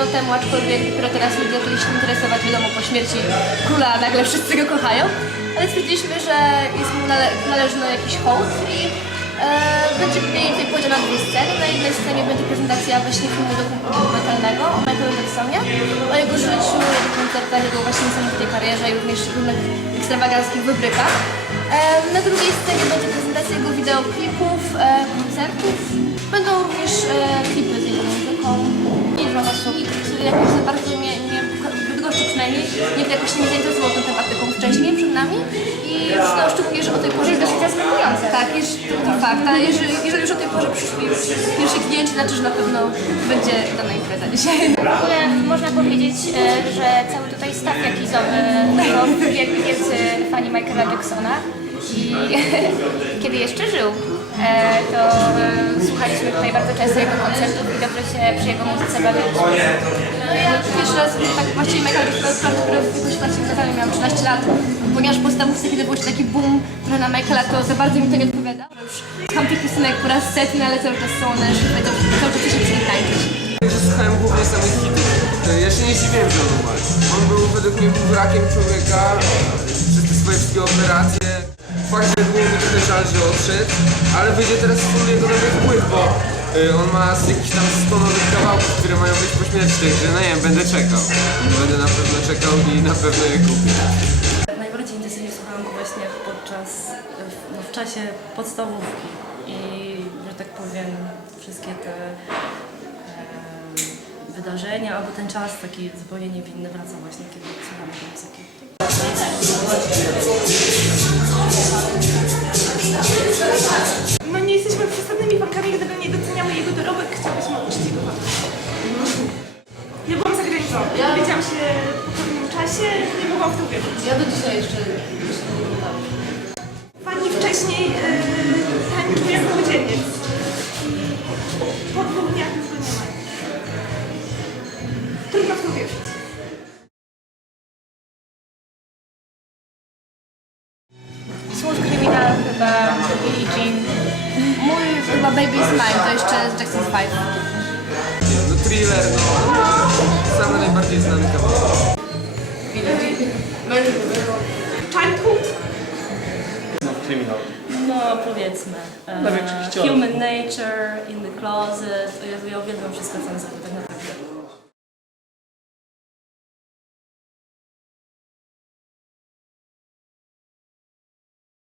temu, aczkolwiek dopiero teraz ludzie zaczęli się interesować, wiadomo, po śmierci króla nagle wszyscy go kochają. Ale stwierdziliśmy, że jest mu nale należny jakiś hołd i e, będzie mniej więcej podział na dwie sceny. Na jednej scenie będzie prezentacja właśnie filmu dokum- dokumentalnego o Michaelu Jacksonie, o jego życiu, jego koncertach, jego właśnie niesamowitej karierze i również różnych ekstrawaganckich wybrykach. E, Na drugiej scenie będzie prezentacja jego wideoklipów, e, koncertów. Będą również e, nikt jakoś nie zainteresował tą tematyką wcześniej przed nami i no, szczególnie, że o tej porze... To jest dosyć zaskakujące. Tak, już, to fakt, ale jeżeli, jeżeli już o tej porze przyszli już pierwsi klienci, znaczy, że na pewno będzie dana impreza dzisiaj. W ogóle można powiedzieć, e, że cały tutaj staw jakizowy to wielki wielcy fani Michaela Jacksona i kiedy jeszcze żył, e, to e, słuchaliśmy tutaj bardzo często jego koncertów i dobrze się przy jego muzyce bawiliśmy. No ja pierwszy raz tak właściwie Michael Jackson dopiero w jakoś właśnie wtedy miałam 13 lat, ponieważ w podstawówce, kiedy był taki boom trochę na Michaela, to za bardzo mi to nie odpowiada. Już słucham tych piosenek po raz setny, ale cały czas są one, cały czas cały czas się przy nich że słuchałem głównie samych hitów. E, Ja się nie zdziwiłem, że on umarł. On był według mnie rakiem człowieka przez te swoje wszystkie operacje. Fakt, że żal, że odszedł, ale wyjdzie teraz full jego nowy wpływ, bo e, on ma z tam 100 nowych kawałków, które mają być po śmierci, także no nie wiem, będę czekał. Będę na pewno czekał i na pewno je kupię. Najbardziej intensywnie słuchałam go właśnie podczas, w- czasie podstawówki i, że tak powiem, wszystkie te e, wydarzenia albo ten czas taki zupełnie niewinny wraca właśnie, kiedy słucham tej muzyki. Granicą, ja dowiedziałam się po pewnym czasie, nie mogłam w to uwierzyć. Ja do dzisiaj jeszcze, jeszcze nie. Fani wcześniej yy, tańczył jak młodzieniec. I po dwóch dniach już go nie ma. Trudno w to uwierzyć. Smooth Criminal chyba, Billie Jean. Mój chyba Baby is Mine, to jeszcze z Jackson's Five. No thriller, no najbardziej znane kawałki. Childhood, No powiedzmy, e, Human Nature, In the Closet, o Jezu, ja uwielbiam wszystko co on zrobił tak naprawdę.